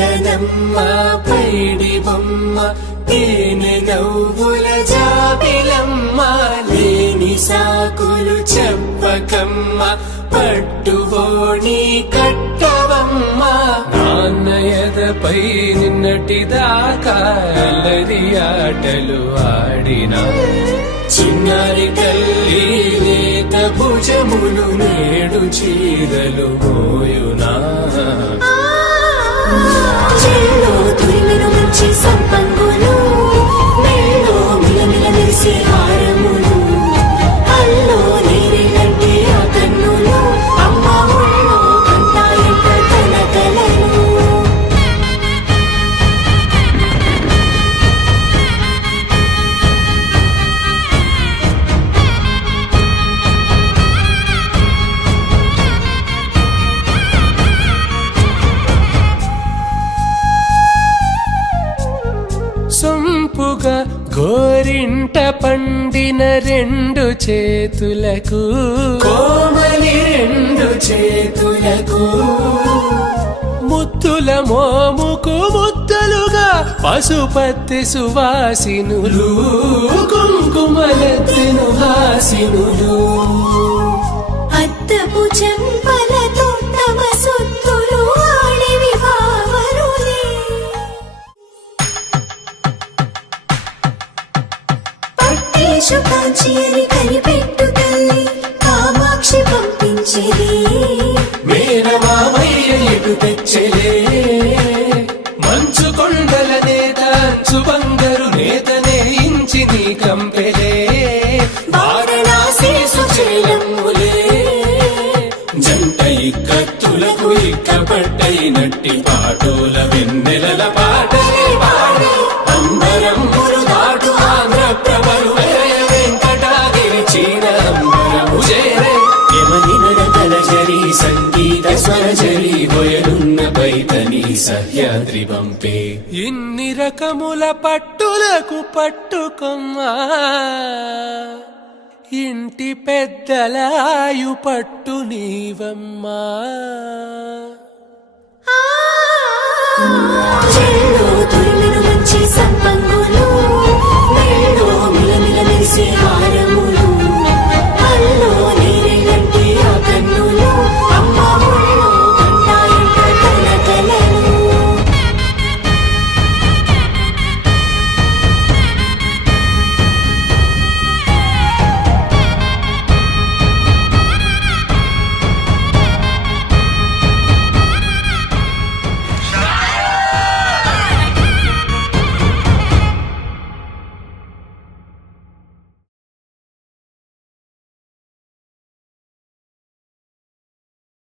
చిలకనమ్మ పైడి బొమ్మ తేనె నవ్వుల జాబిలమ్మ లేని సాకులు చెప్పకమ్మ పట్టువోణి కట్టవమ్మ నాన్నయదపై నిన్నటిదాకా అల్లరి ఆటలు ఆడినా చిన్నారి తల్లి లేత భుజములు నేడు చీరలు మోయునా చెల్లో తురిమిన మంచి సంపంగులు మెల్లో మిలమిల మెరిసే హారములు అల్లో నీరిలంటే ఆ కన్నులు అమ్మ ఒళ్ళో కంటాయంట తన కలలు సొంపుగా గోరింట పండిన రెండు చేతులకు కోమలి రెండు చేతులకు ముద్దుల మోముకు ముద్దలుగా పశుపతి సువాసినులు కుంకుమలెత్తిను హాసినులు అద్దపు చెంపలతో తమ సొత్తులు ఆడివి భావరులే పట్టేశు కాంచి అని కనిపెట్టు తల్లి కామాక్షి పంపించేది మేనమామయ్య ఎటు తెచ్చలే మంచు కొండల నేత అంచు బంగారు నేతనే ఇంచి నీ కంపెలే వారణాసి సుచేలమ్ములే జంట ఇక్కత్తులకు ఇక్కపట్టైనట్టి పాటోల వెన్నెలల పాటలే పాడే అంబరములు దాటు ఆంధ్ర ప్రభలు వెంకటాగిరి చీన అంబరము చేరే యమని నడకల జరి సంగీత స్వరజరి బొయలున్న పైతని సహ్యాద్రి పంపే ఇన్ని రకముల పట్టులకు పట్టుకొమ్మా ఇంటి పెద్దలాయు పట్టు నీవమ్మా చెల్లో తురిమిన మంచి సంపంగులు మెల్లో మిలమిల మెరిసే హారములు